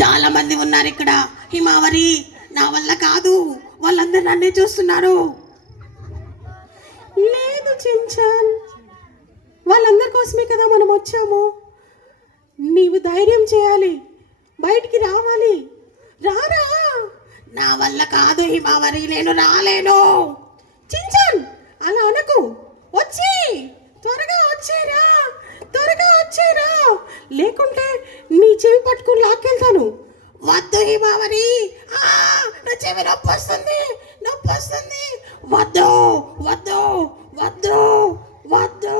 చాలా మంది ఉన్నారు ఇక్కడ. హిమావరి, నా వల్ల కాదు, వాళ్ళందరూ నన్నే చూస్తున్నారు. లేదు చించాన్, వాళ్ళందరి కోసమే కదా మనం వచ్చాము. నీవు ధైర్యం చేయాలి, బయటికి రావాలి. రారా. నా వల్ల కాదు హిమావరి, నేను రాలేను. చించాన్ అలా అనకు, వచ్చి త్వరగా వచ్చేరా, త్వరగా వచ్చేరా, లేకుంటే నీ చెవి పట్టుకుని లాక్కెళ్తాను. వద్దు హిమావరి, నా చెవి నొప్పి వస్తుంది, నొప్పి వస్తుంది. వద్దు వద్దు వద్దు వద్దు.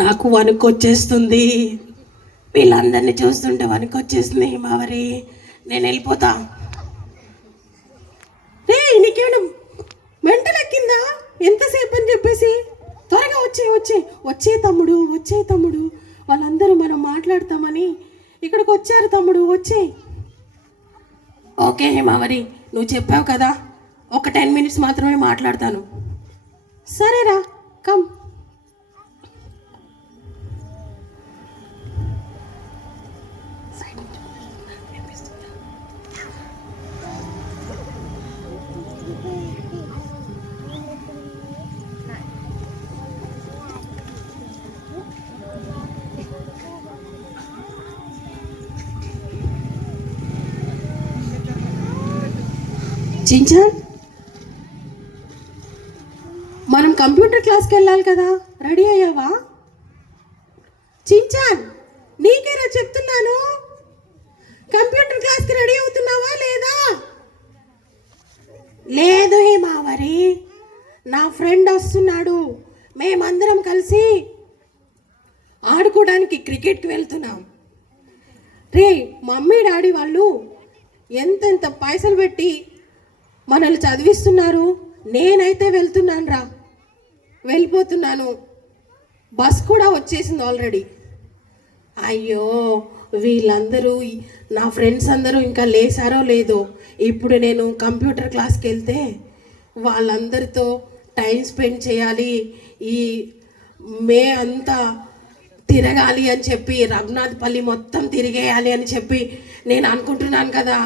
నాకు వణుకొచ్చేస్తుంది, వీళ్ళందరినీ చూస్తుంటే వణుకొచ్చేస్తుంది హిమావరి. నేను వెళ్ళిపోతా. రే, నీకేమైనా మెంటల్ ఎక్కిందా? ఎంతసేపు అని చెప్పేసి త్వరగా వచ్చే తమ్ముడు, వచ్చే తమ్ముడు. వాళ్ళందరూ మనం మాట్లాడతామని ఇక్కడికి వచ్చారు తమ్ముడు, వచ్చే. ఓకే హిమావరి, నువ్వు చెప్పావు కదా, ఒక 10 minutes మాత్రమే మాట్లాడతాను. సరేరా, కమ్. చించాన్, మనం కంప్యూటర్ క్లాస్కి వెళ్ళాలి కదా, రెడీ అయ్యావా? చించాన్, నీకేనా చెప్తున్నాను, కంప్యూటర్ క్లాస్కి రెడీ అవుతున్నావా లేదా? లేదు హిమావరి, నా ఫ్రెండ్ వస్తున్నాడు, మేమందరం కలిసి ఆడుకోవడానికి క్రికెట్కి వెళ్తున్నాం. రే, మమ్మీ డాడీ వాళ్ళు ఎంతెంత పైసలు పెట్టి మనల్ని చదివిస్తున్నారు. నేనైతే వెళ్ళిపోతున్నాను. బస్ కూడా వచ్చేసింది ఆల్రెడీ. అయ్యో, వీళ్ళందరూ, నా ఫ్రెండ్స్ అందరూ ఇంకా లేసారో లేదో. ఇప్పుడు నేను కంప్యూటర్ క్లాస్కి వెళ్తే వాళ్ళందరితో టైం స్పెండ్ చేయాలి, ఈ మే అంతా తిరగాలి అని చెప్పి, రఘునాథపల్లి మొత్తం తిరిగేయాలి అని చెప్పి నేను అనుకుంటున్నాను కదా.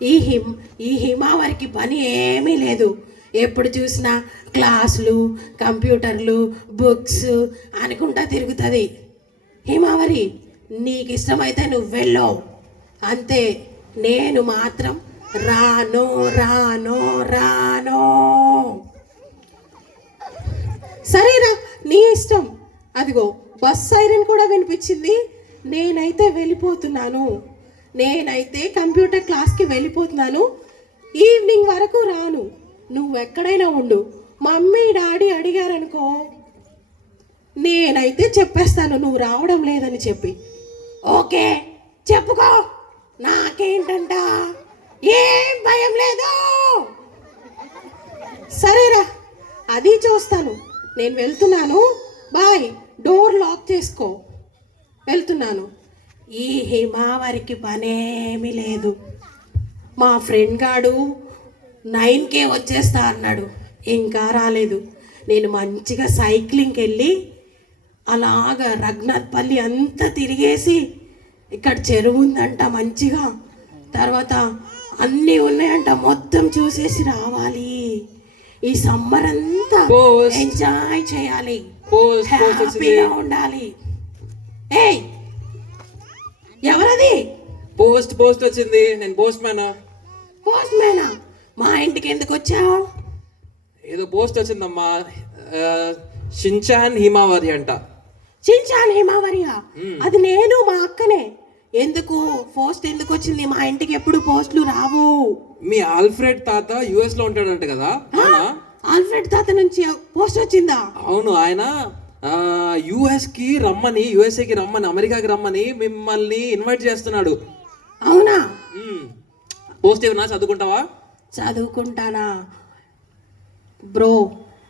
ఈ హిమావరికి పని ఏమీ లేదు. ఎప్పుడు చూసినా క్లాసులు, కంప్యూటర్లు, బుక్స్ అనుకుంటా తిరుగుతుంది. హిమావరి, నీకు ఇష్టమైతే నువ్వు వెళ్ళు అంతే. నేను మాత్రం రాను రాను రాను. సరేరా, నీ ఇష్టం. అదిగో బస్ సైరన్ కూడా వినిపించింది. నేనైతే వెళ్ళిపోతున్నాను. నేనైతే కంప్యూటర్ క్లాస్కి వెళ్ళిపోతున్నాను. ఈవినింగ్ వరకు రాను. నువ్వు ఎక్కడైనా ఉండు. మమ్మీ డాడీ అడిగారనుకో, నేనైతే చెప్పేస్తాను నువ్వు రావడం లేదని చెప్పి. ఓకే, చెప్పుకో, నాకేంటంట, ఏం భయం లేదు. సరేరా, అది చూస్తాను. నేను వెళ్తున్నాను, బాయ్. డోర్ లాక్ చేసుకో. వెళ్తున్నాను. ఈ హిమావరికి పనేమీ లేదు. మా ఫ్రెండ్ గాడు 9కే వచ్చేస్తా అన్నాడు, ఇంకా రాలేదు. నేను మంచిగా సైక్లింగ్కి వెళ్ళి అలాగా రఘునాథపల్లి అంతా తిరిగేసి, ఇక్కడ చెరువు ఉందంట మంచిగా, తర్వాత అన్నీ ఉన్నాయంట, మొత్తం చూసేసి రావాలి. ఈ సమ్మర్ అంతా ఎంజాయ్ చేయాలి, హ్యాపీగా ఉండాలి. ఏయ్, ఎవరది? పోస్ట్ వచ్చింది. నేను పోస్ట్ మ్యానా? మా ఇంటికి ఎందుకు వచ్చావు? ఏదో పోస్ట్ వచ్చిందమ్మా, షిన్చాన్ హిమావరి అంట. చించాన్ హిమావరియా? అది నేను, మా అక్కనే. ఎందుకు పోస్ట్ ఎందుకు వచ్చింది? మా ఇంటికి ఎప్పుడు పోస్టులు రావు. మీ ఆల్ఫ్రెడ్ తాత యుఎస్ లో ఉంటాడంట కదా? ఆల్ఫ్రెడ్ తాత నుంచి పోస్ట్ వచ్చిందా? అవును, ఆయన యుఎస్ఏకి రమ్మని, అమెరికాకి రమ్మని మిమ్మల్ని ఇన్వైట్ చేస్తున్నాడు. అవునా? పోస్ట్ ఏమన్నా చదువుకుంటావా? చదువుకుంటానా బ్రో?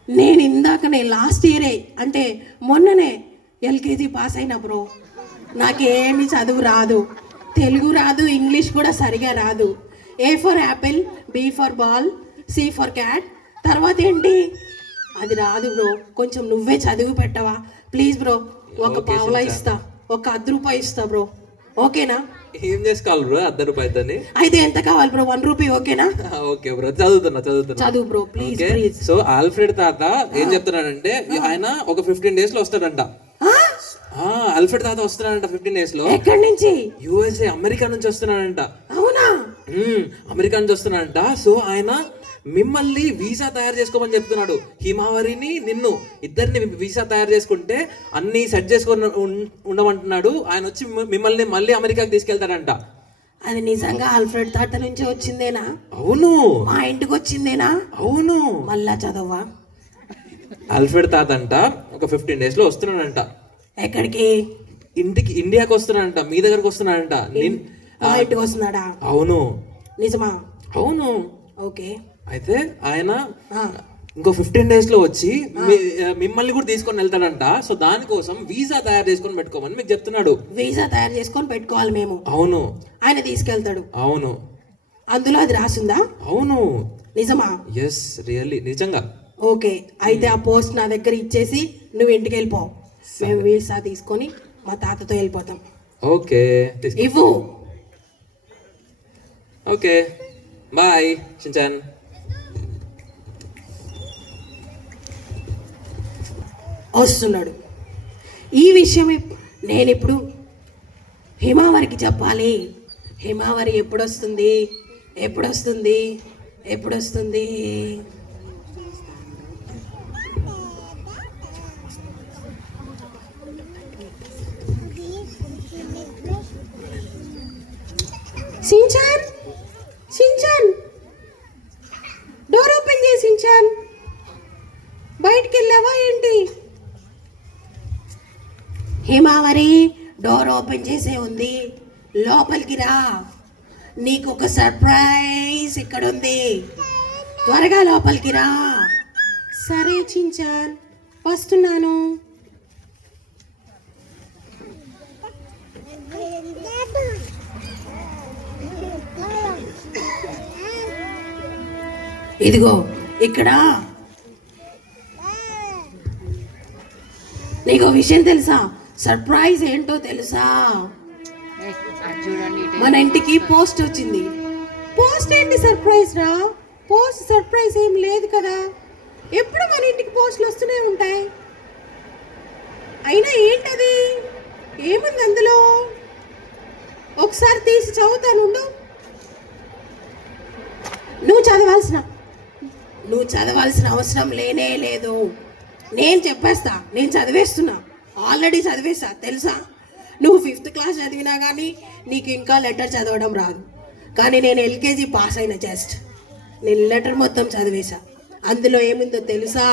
నేను లాస్ట్ ఇయరే, అంటే మొన్ననే ఎల్కేజీ పాస్ అయినా బ్రో. నాకేమి చదువు రాదు, తెలుగు రాదు, ఇంగ్లీష్ కూడా సరిగా రాదు. A for apple, B for ball, C for cat. తర్వాత ఏంటి? అది రాదు బ్రో, కొంచెం నువ్వే చదివి పెట్టవా ప్లీజ్ బ్రో. ఒక Okay, పావలా Shinchan. ఇస్తా, ఒక ₹10 ఇస్తా బ్రో, ఓకేనా? ఏం చేసుకోవాలి బ్రో ₹10 అయితే ఎంత కావాలి బ్రో? ₹1 ఓకేనా? ఓకే బ్రో, చదువుతున్నా చదువు bro please okay. Please. So Alfred తాత ఏం చెప్తున్నాడంటే ఆయన ఒక 15 days లో వస్తాడంట. ఆల్ఫ్రెడ్ తాత వస్తున్నాడంట 15 days లో. ఎక్కడి నుంచి? యుఎస్ఏ, అమెరికా నుంచి వస్తున్నాడంట. అవునా? అమెరికా నుంచి వస్తున్నాడంట. సో ఆయన మిమ్మల్ని వీసా తయారు చేసుకోమని చెప్తున్నాడు. హిమావరిని నిన్ను ఇద్దరిని వీసా తయారు చేసుకుంటే అన్ని సెట్ చేసుకొని ఉండమంటున్నాడు. ఆయన వచ్చి మిమ్మల్ని మళ్ళీ అమెరికాకి తీసుకెళ్తాడంట. అది నిజంగా ఆల్ఫ్రెడ్ తాత నుంచి వచ్చిందేనా? అవును. మా ఇంటికి వచ్చిందేనా? అవును. మళ్ళా చదవా? ఆల్ఫ్రెడ్ తాత అంట ఒక 15 days లో వస్తున్నాడంట. ఎక్కడికి? ఇండియాకి వస్తున్నాడంట, మీ దగ్గరకు వస్తున్నాడంట. మా ఇంటికి వస్తున్నాడా? అవును. నిజమా? అవును. ఓకే. అయితే ఆయన ఆ, ఇంకో 15 days లో వచ్చి మిమ్మల్ని కూడా తీసుకొని వెళ్తాడంట. సో దానికోసం వీసా తయారు చేసుకొని పెట్టుకోమని మీకు చెప్తున్నాడు. వీసా తయారు చేసుకొని పెట్టుకోవాలి మేము. అవును. ఆయన తీసుకెళ్తాడు. అవును. అందులో అది రాసుందా? అవును. నిజమా? ఎస్, రియల్లీ, నిజంగా. ఓకే. అయితే ఆ పోస్ట్ నా దగ్గర ఇచ్చేసి నువ్వు ఇంటికి వెళ్ళిపో. మేము వీసా తీసుకొని మా తాతతో వెళ్ళిపోతాం. ఓకే. ఇవ్వు. Okay, bye Shinchan. వస్తున్నాడు. ఈ విషయం నేను ఇప్పుడు హిమావరికి చెప్పాలి. హిమావరి ఎప్పుడొస్తుంది? ఎప్పుడొస్తుంది? ఎప్పుడొస్తుంది? సించాన్, సించాన్, డోర్ ఓపెన్ చేయి సించాన్. బయటికి వెళ్ళావా ఏంటి? హిమావరి డోర్ ఓపెన్ చేసే ఉంది, లోపలికి రా. నీకు ఒక సర్ప్రైజ్ ఇక్కడ ఉంది, త్వరగా లోపలికి రా. సరే చించాన్, వస్తున్నాను. ఇదిగో ఇక్కడ నీకు విషయం తెలుసా? సర్ప్రైజ్ ఏంటో తెలుసా? మన ఇంటికి పోస్ట్ వచ్చింది. పోస్ట్ ఏంటి సర్ప్రైజ్ రా? పోస్ట్ సర్ప్రైజ్ ఏం లేదు కదా. ఎప్పుడు మన ఇంటికి పోస్టులు వస్తూనే ఉంటాయి. అయినా ఏంటది? ఏముంది అందులో? ఒకసారి తీసి చదువుతాను. నువ్వు చదవాల్సిన అవసరం లేనే లేదు. నేను చెప్పేస్తా, నేను చదివేస్తున్నా, ఆల్రెడీ చదివేస్తా తెలుసా. నువ్వు 5th class చదివినా కానీ నీకు ఇంకా లెటర్ చదవడం రాదు. కానీ నేను LKG పాస్ అయిన జస్ట్. నేను లెటర్ మొత్తం చదివేశా. అందులో ఏముందో తెలుసా?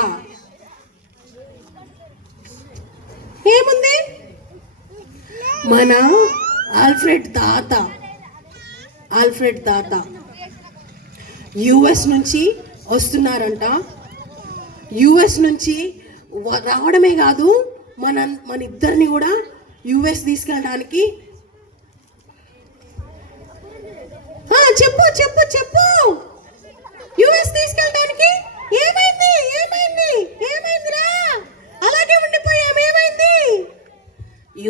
ఏముంది? మన ఆల్ఫ్రెడ్ తాత US నుంచి వస్తున్నారంట. US నుంచి రావడమే కాదు, మన ఇద్దరిని కూడా US తీసుకెళ్ళడానికి. చెప్పు చెప్పు చెప్పు. US తీసుకెళ్ళడానికి ఏమైందిరా? అలాగే ఉండిపోయాం. ఏమైంది?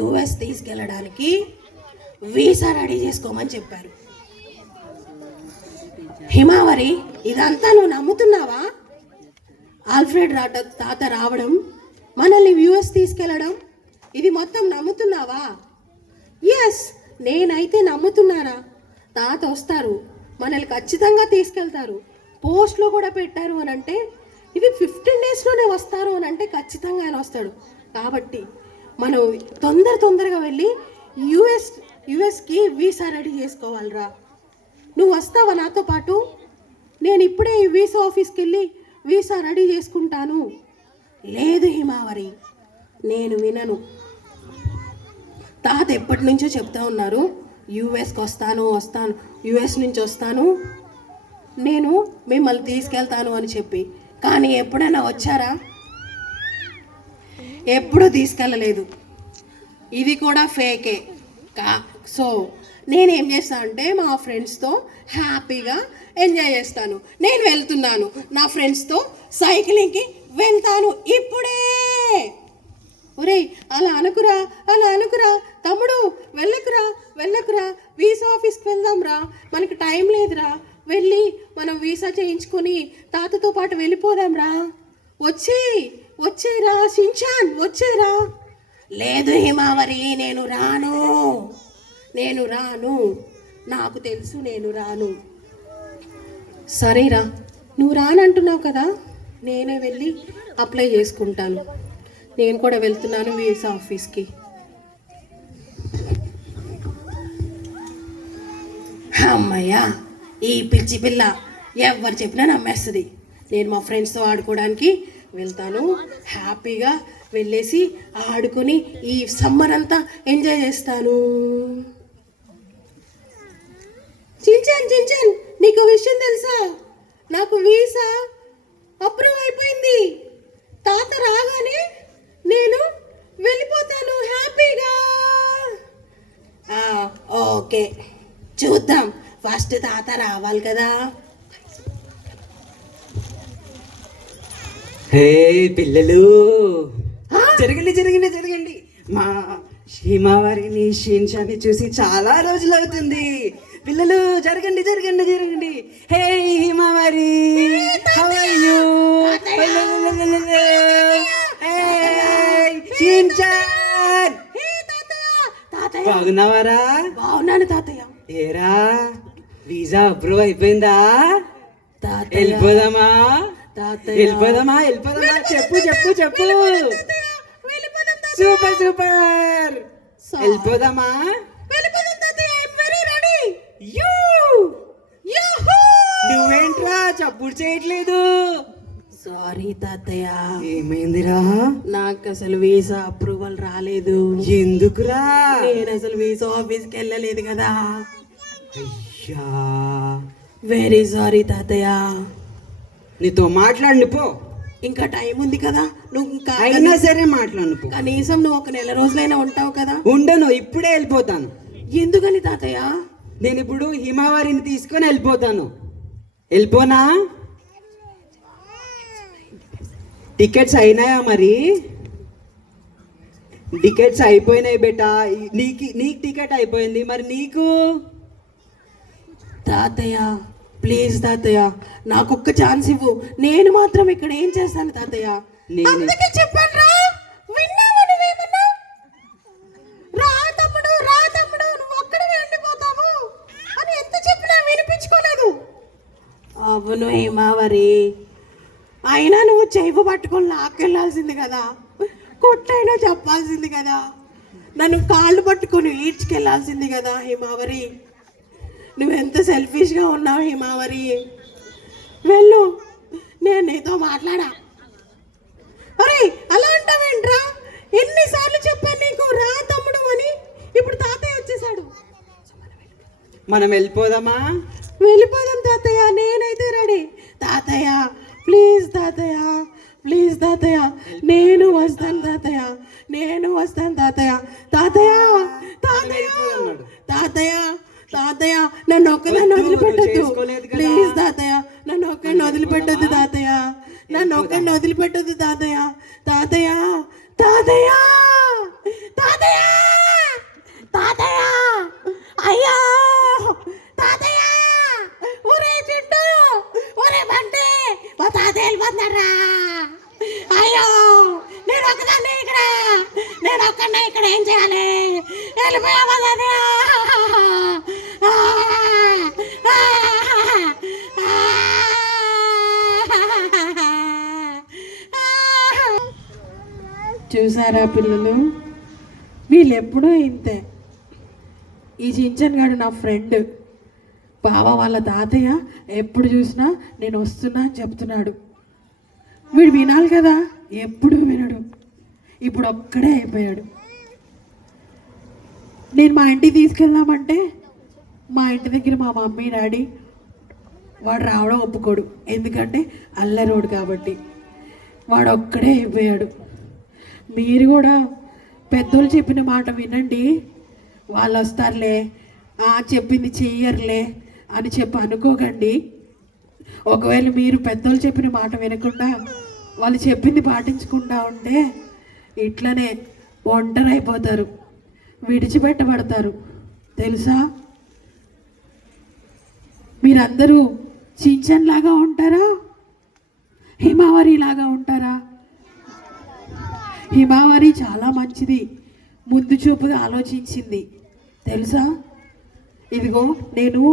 US తీసుకెళ్ళడానికి వీసా రెడీ చేసుకోమని చెప్పారు. హిమావరి, ఇదంతా నువ్వు నమ్ముతున్నావా? ఆల్ఫ్రెడ్ తాత రావడం, మనల్ని US తీసుకెళ్ళడం, ఇది మొత్తం నమ్ముతున్నావా? ఎస్, నేనైతే నమ్ముతున్నారా. తాత వస్తారు, మనల్ని ఖచ్చితంగా తీసుకెళ్తారు. పోస్ట్లో కూడా పెట్టారు అని అంటే ఇది 15 daysలోనే వస్తారు అని అంటే ఖచ్చితంగా ఆయన వస్తాడు. కాబట్టి మనం తొందరగా వెళ్ళి యుఎస్కి వీసా రెడీ చేసుకోవాలిరా. నువ్వు వస్తావా నాతో పాటు? నేను ఇప్పుడే ఈ వీసా ఆఫీస్కి వెళ్ళి వీసా రెడీ చేసుకుంటాను. లేదు హిమావరి, నేను వినను. తాత ఎప్పటి నుంచో చెప్తా ఉన్నారు, యుఎస్కి వస్తాను, యుఎస్ నుంచి వస్తాను, నేను మిమ్మల్ని తీసుకెళ్తాను అని చెప్పి. కానీ ఎప్పుడైనా వచ్చారా? ఎప్పుడూ తీసుకెళ్ళలేదు. ఇది కూడా ఫేకే. సో నేనేం చేస్తాను అంటే మా ఫ్రెండ్స్తో హ్యాపీగా ఎంజాయ్ చేస్తాను. నేను వెళ్తున్నాను నా ఫ్రెండ్స్తో సైక్లింగ్కి వెళ్తాను ఇప్పుడే. ఒరేయ్ అలా అనుకురా, అలా అనుకురా తమ్ముడు, వెళ్ళకురా వెళ్ళకురా, వీసా ఆఫీస్కి వెళ్దాం రా, మనకి టైం లేదురా, వెళ్ళి మనం వీసా చేయించుకొని తాతతో పాటు వెళ్ళిపోదాం రా, వచ్చేరా షిన్చాన్ వచ్చేరా. లేదు హిమావరి, నేను రాను, నాకు తెలుసు నేను రాను. సరేరా, నువ్వు రానంటున్నావు కదా, నేనే వెళ్ళి అప్లై చేసుకుంటాను. నేను కూడా వెళ్తున్నాను వీసా ఆఫీస్కి. అమ్మయ్యా, ఈ పిచ్చి పిల్ల ఎవరు చెప్పినా నమ్మేస్తుంది. నేను మా ఫ్రెండ్స్తో ఆడుకోవడానికి వెళ్తాను, హ్యాపీగా వెళ్ళేసి ఆడుకొని ఈ సమ్మర్ అంతా ఎంజాయ్ చేస్తాను. చించాన్ నీకు విషయం తెలుసా, నాకు వీసా అప్రూవ్ అయిపోయింది. తాత రాగానే నేను వెళ్ళిపోతాను హ్యాపీగా. ఓకే చూద్దాం, ఫస్ట్ తాత రావాలి కదా. హే పిల్లలు, జరగండి. మా హిమావరిని షిన్చాన్ని చూసి చాలా రోజులు అవుతుంది. పిల్లలు జరగండి. హే హిమావరి, హౌ ఆర్ యు? షిన్చాన్, బాగున్నావారా? బాగున్నాను తాతయ్య. ఏరా వీసా అప్రూవ్ అయిపోయిందా? తాతయ్య వెళ్ళిపోదామా? తాతయ్య వెళ్ళిపోదామా? చెప్పు. సూపర్. వెళ్ళిపోదామా? నువ్వేంట్రా చప్పుడు చేయట్లేదు? సారీ తాతయ్య. ఏమైందిరా? నాకు అసలు వీసా అప్రూవల్ రాలేదు. ఎందుకురా? నేను అసలు వీసా ఆఫీస్కి వెళ్ళలేదు కదా. అయ్యా, వెరీ సారీ తాతయ్య. నీతో మాట్లాడి పో. ఇంకా టైం ఉంది కదా, నువ్వు ఇంకా అయినా సరే మాట్లాడు పో. కనీసం నువ్వు ఒక నెల రోజులైనా ఉంటావు కదా. ఉండను, ఇప్పుడే వెళ్ళిపోతాను. ఎందుకని తాతయ్య? నేను ఇప్పుడు హిమావరిని తీసుకొని వెళ్ళిపోతాను. వెళ్ళిపోనా? టికెట్స్ అయినాయా మరి? టికెట్స్ అయిపోయినాయి బేటా. నీకు టికెట్ అయిపోయింది, మరి నీకు? తాతయ్య ప్లీజ్ తాతయ్య, నాకు ఒక్క ఛాన్స్ ఇవ్వు. నేను మాత్రం ఇక్కడ ఏం చేస్తాను తాతయ్య? అందుకే చెప్పాను రా, విన్నావా నువ్వేమన్నా? రా తమ్ముడు నువ్వు ఒక్కడే వెళ్ళిపోతావు అని ఎంత చెప్పినా వినిపించుకోలేదు. అవును హిమావరి, అయినా నువ్వు చెయ్యి పట్టుకొని లాక్కెళ్ళాల్సింది కదా, కొట్టైనా చెప్పాల్సింది కదా, నన్ను కాళ్ళు పట్టుకొని ఈడ్చుకెళ్ళాల్సింది కదా హిమావరి. నువ్వెంత సెల్ఫిష్గా ఉన్నావు హిమావరి. వెళ్ళు, నేను నీతో మాట్లాడా. అరే అలా అంటావేంట్రా? ఎన్నిసార్లు చెప్పాను నీకు రా తమ్ముడు అని. ఇప్పుడు తాతయ్య వచ్చేసాడు. మనం వెళ్ళిపోదామా? వెళ్ళిపోదాం తాతయ్య, నేనైతే రెడీ. తాతయ్య ప్లీజ్ తాతయ్య, నేను వస్తాను తాతయ్య నన్ను ఒక్కదాన్ని వదిలిపెట్టద్దు ప్లీజ్ తాతయ్య, నన్ను ఒక్కడిని వదిలిపెట్టద్దు తాతయ్య. అయ్యో తాతయ్య, ఒరే చింటూ, ఒరే బంటి, మా తాతయ్య వెళ్ళిపోతున్నారా? అయ్యో నేను ఒక్కదాన్ని ఇక్కడ ఏం చేయాలి? వెళ్ళిపోయావా తాతయ్య? చూసారా పిల్లలు, వీళ్ళు ఎప్పుడూ ఇంతే. ఈ చించన్ గాడు నా ఫ్రెండ్. బావ వాళ్ళ తాతయ్య ఎప్పుడు చూసినా నేను వస్తున్నా అని చెప్తున్నాడు. వీడు వినాలి కదా, ఎప్పుడు వినడు. ఇప్పుడు ఒక్కడే అయిపోయాడు. నేను మా ఇంటికి తీసుకెళ్దామంటే మా ఇంటి దగ్గర మా మమ్మీ డాడీ వాడు రావడం ఒప్పుకోడు, ఎందుకంటే అల్లరోడు కాబట్టి. వాడు ఒక్కడే అయిపోయాడు. మీరు కూడా పెద్దోళ్ళు చెప్పిన మాట వినండి, వాళ్ళు వస్తారులే, చెప్పింది చెయ్యర్లే అని చెప్పి అనుకోకండి. ఒకవేళ మీరు పెద్దోళ్ళు చెప్పిన మాట వినకుండా వాళ్ళు చెప్పింది పాటించకుండా ఉంటే ఇట్లనే ఒంటరి అయిపోతారు, విడిచిపెట్టబడతారు. తెలుసా? మీరందరూ చించన్ లాగా ఉంటారా, హిమావరి లాగా ఉంటారా? హిమావరి చాలా మంచిది, ముందు చూపుగా ఆలోచించింది. తెలుసా? ఇదిగో నేను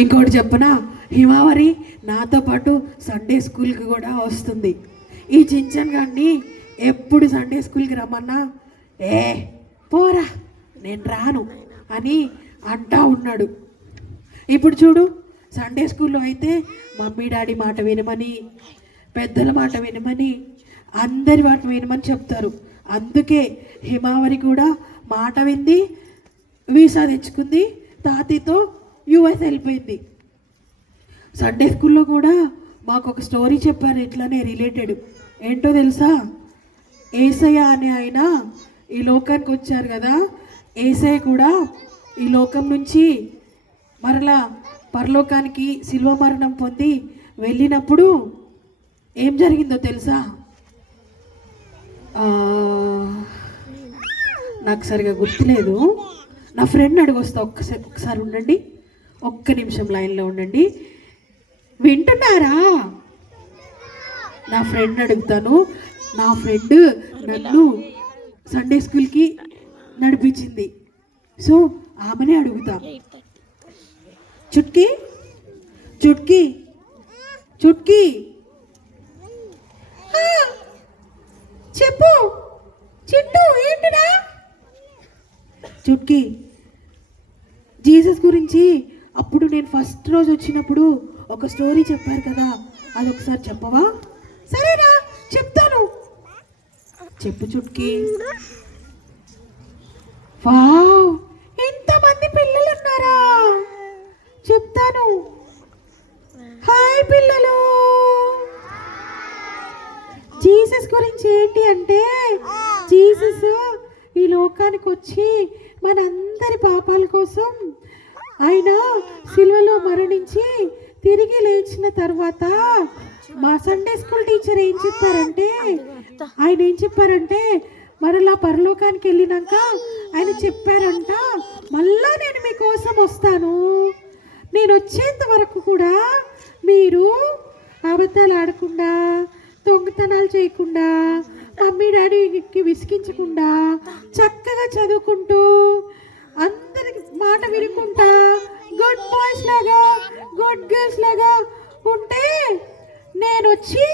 ఇంకోటి చెప్పనా, హిమావరి నాతో పాటు సండే స్కూల్కి కూడా వస్తుంది. ఈ చించన్ గారిని ఎప్పుడు సండే స్కూల్కి రమ్మన్నా పోరా నేను రాను అని అంటా ఉన్నాడు. ఇప్పుడు చూడు, సండే స్కూల్లో అయితే మమ్మీ డాడీ మాట వినమని, పెద్దల మాట వినమని, అందరి మాట వినమని చెప్తారు. అందుకే హిమావరి కూడా మాట వింది, వీసా తెచ్చుకుంది, తాతయ్యతో యుఎస్ వెళ్ళిపోయింది. సండే స్కూల్లో కూడా మాకు ఒక స్టోరీ చెప్పారు ఇట్లానే రిలేటెడ్. ఏంటో తెలుసా? ఏసయ్య అనే ఆయన ఈ లోకానికి వచ్చారు కదా, ఏసయ్య కూడా ఈ లోకం నుంచి మరలా పరలోకానికి శిలువ మరణం పొంది వెళ్ళినప్పుడు ఏం జరిగిందో తెలుసా? నాకు సరిగా గుర్తులేదు. నా ఫ్రెండ్ అడిగొస్తా, ఒకసారి ఉండండి, ఒక్క నిమిషం లైన్లో ఉండండి. వింటున్నారా? నా ఫ్రెండ్ అడుగుతాను. నా ఫ్రెండ్ నన్ను సండే స్కూల్కి నడిపించింది, సో ఆమెనే అడుగుతా. చుట్కీ చుట్కీ చుట్కీ చెప్పు. చింటూ ఏంటిరా? చుట్కీ, జీసస్ గురించి అప్పుడు నేను ఫస్ట్ రోజు వచ్చినప్పుడు ఒక స్టోరీ చెప్పారు కదా, అది ఒకసారి చెప్పవా? సరేనా, చెప్తాను. చెప్పు చుట్కీ. వావ్, ఎంతమంది పిల్లలు ఉన్నారా? చెప్తాను. హాయ్ పిల్లలు. జీసస్ గురించి ఏంటి అంటే, జీసస్ ఈ లోకానికి వచ్చి మనందరి పాపాల కోసం ఆయన సిలువలో మరణించి తిరిగి లేచిన తర్వాత మా సండే స్కూల్ టీచర్ ఏం చెప్పారంటే మరలా పరలోకానికి వెళ్ళినాక ఆయన చెప్పారంట, మళ్ళా నేను మీకోసం వస్తాను, నేను వచ్చేంత వరకు కూడా మీరు అబద్ధాలు ఆడకుండా, దొంగతనాలు చేయకుండా, మమ్మీ డాడీకి విసిగించకుండా, చక్కగా చదువుకుంటూ, అందరికి మాట వినుకుంటా, గుడ్ బాయ్స్ లాగా, గుడ్ గర్ల్స్ లాగా ఉంటే నేను వచ్చి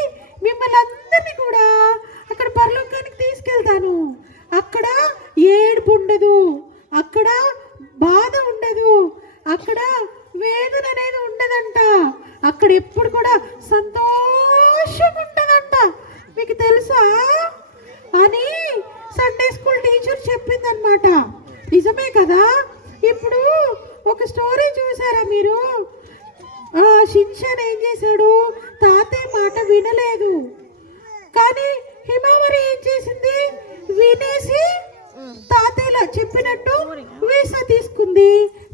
మిమ్మల్ని అందరినీ కూడా అక్కడ పరలోకానికి తీసుకెళ్తాను. అక్కడ ఏడుపు ఉండదు, అక్కడ బాధ ఉండదు, అక్కడ వేదన అనేది ఉండదంట, అక్కడ ఎప్పుడు కూడా సంతోషం ఉంటుందంట. మీకు తెలుసా అని సండే స్కూల్ టీచర్ చెప్పిందనమాట. నిజమే కదా? ఇప్పుడు ఒక స్టోరీ చూసారా మీరు? షిన్చాన్ ఏం చేశాడు? తాతయ్య మాట వినలేదు, కానీ హిమావరి ఏం చేసింది? వినేసి తాతయ్య చెప్పినట్టు వీసా తీసుకుంది,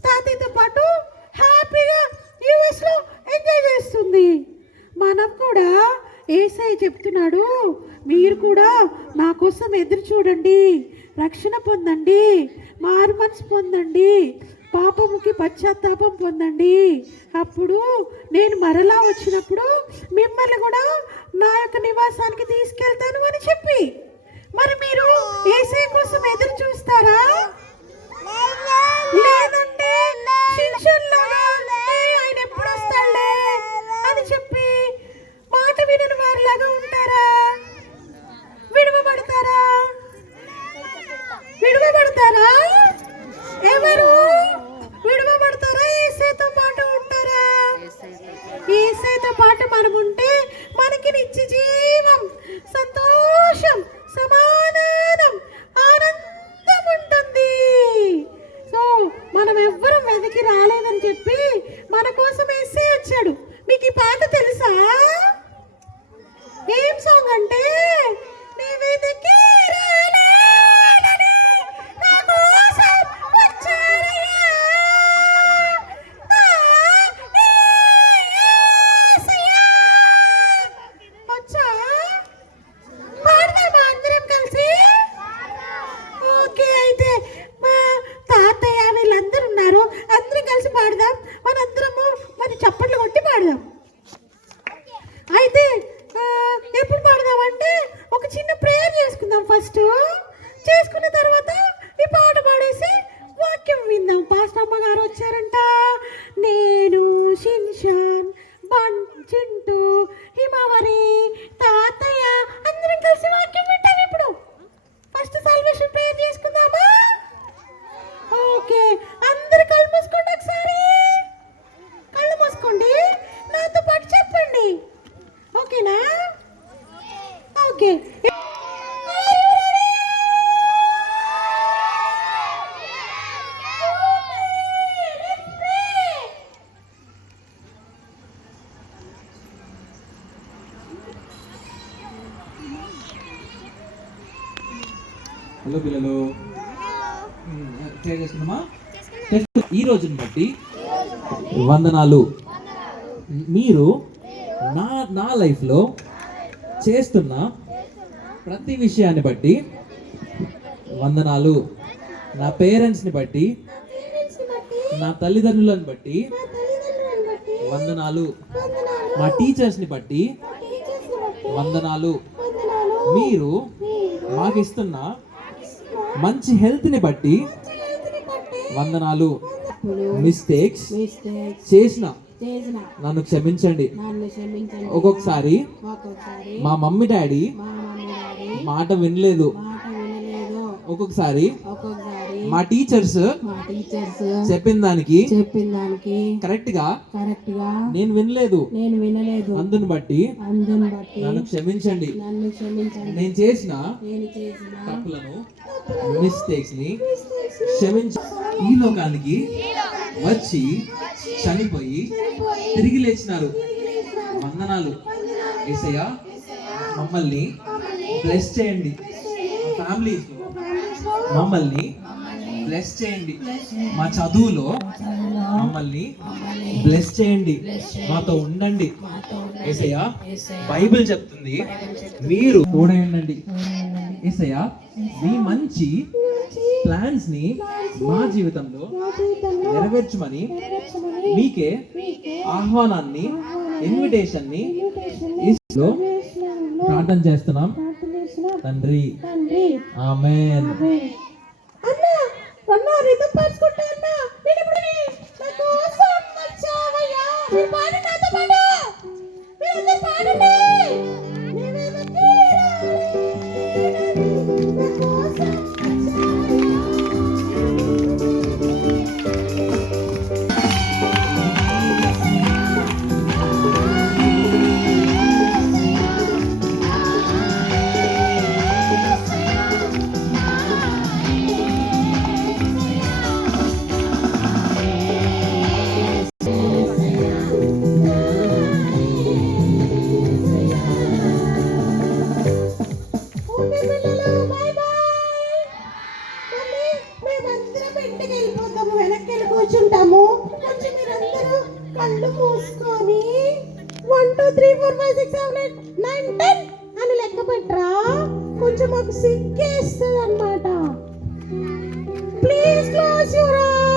తాతయ్యతో పాటు హ్యాపీగా యుఎస్ లో ఎంజాయ్ చేస్తుంది. మనం కూడా యేసయ్య చెప్తున్నాడు, మీరు కూడా నా కోసం ఎదురు చూడండి, రక్షణ పొందండి, మారు మనసు పొందండి, పాపముకి పశ్చాత్తాపం పొందండి, అప్పుడు నేను మరలా వచ్చినప్పుడు మిమ్మల్ని కూడా నా యొక్క నివాసానికి తీసుకెళ్తాను అని చెప్పి. మరి మీరు యేసయ్య కోసం ఎదురు చూస్తారా? లేదంటే ఆయన ఎప్పుడు వస్తాడులే అని చెప్పి మాట వినని వారిలాగా ఉంటారా? విడువబడతారా? ఎవరు విడువబడతారా? యేసయ్యతో పాటు ఉంటారా? యేసయ్యతో పాటు మనం ఉంటే మనకి నిత్య జీవం, సంతోషం, సమాధానం, ఆనందం ఉంటుంది. సో మనం ఎవ్వరం వెతికి రాలేదని చెప్పి మన కోసం యేసయ్య వచ్చాడు. మీకు ఈ పాట తెలుసా? ఏం సాంగ్ అంటే, నీ వెతికి రాలేదని బామ్మ గారు వచ్చారంట. నేను షిన్షాన్, బన్, చింటూ, హిమవరి, తాతయ్య అందరం కలిసి వాక్యం వింటాం. ఇప్పుడు ఫస్ట్ సాల్వేషన్ ప్రేయర్ చేసుకుందామా? ఓకే, అందరు కళ్ళు మూసుకోండి. ఒకసారి కళ్ళు మూసుకోండి, నాతో పాటు చెప్పండి. ఓకేనా? ఓకే. హలో పిల్లలు, ప్రేయర్ చేసుకున్నామా? ఈ రోజుని బట్టి వందనాలు. మీరు నా లైఫ్లో చేస్తున్న ప్రతి విషయాన్ని బట్టి వందనాలు. నా పేరెంట్స్ని బట్టి, నా తల్లిదండ్రులను బట్టి వందనాలు. మా టీచర్స్ని బట్టి వందనాలు. మీరు మాకు ఇస్తున్న మంచి హెల్త్ని బట్టి వందనాలు. మిస్టేక్స్ చేసిన నన్ను క్షమించండి. ఒక్కొక్కసారి మా మమ్మీ డాడీ మాట వినలేదు. ఒక్కొక్కసారి మా టీచర్స్ చెప్పిన దానికి కరెక్ట్ గా నేను వినలేదు. అందుని బట్టి నన్ను క్షమించండి. నేను చేసిన తప్పులను, మిస్టేక్స్ ని క్షమించ. ఈ లోకానికి వచ్చి చనిపోయి తిరిగి లేచినారు. వందనాలు యేసయ్య. మమ్మల్ని బ్లెస్ చేయండి. ఫ్యామిలీస్ మమ్మల్ని బ్లెస్ చేయండి. మా చదువులో మమ్మల్ని బ్లెస్ చేయండి. మాతో ఉండండి యేసయ్య. బైబిల్ చెప్తుంది మీరు కూడా ఉండండి యేసయ్య. మీ మంచి ప్లాన్స్ ని మా జీవితంలో నెరవేర్చమని మీకే ఆహ్వానాన్ని, ఇన్విటేషన్ ని ప్రార్థన చేస్తున్నాం తండ్రి. ఆమేన్. కూర్చుంటాము. కొంచెం మీరందరూ కళ్ళు మూసుకొని 1 2 3 4 5 6 7 8 9 10 అని లెక్క పెట్టరా. కొంచెం మాకు సిగ్గేస్తుంది అన్నమాట. Please close your eyes.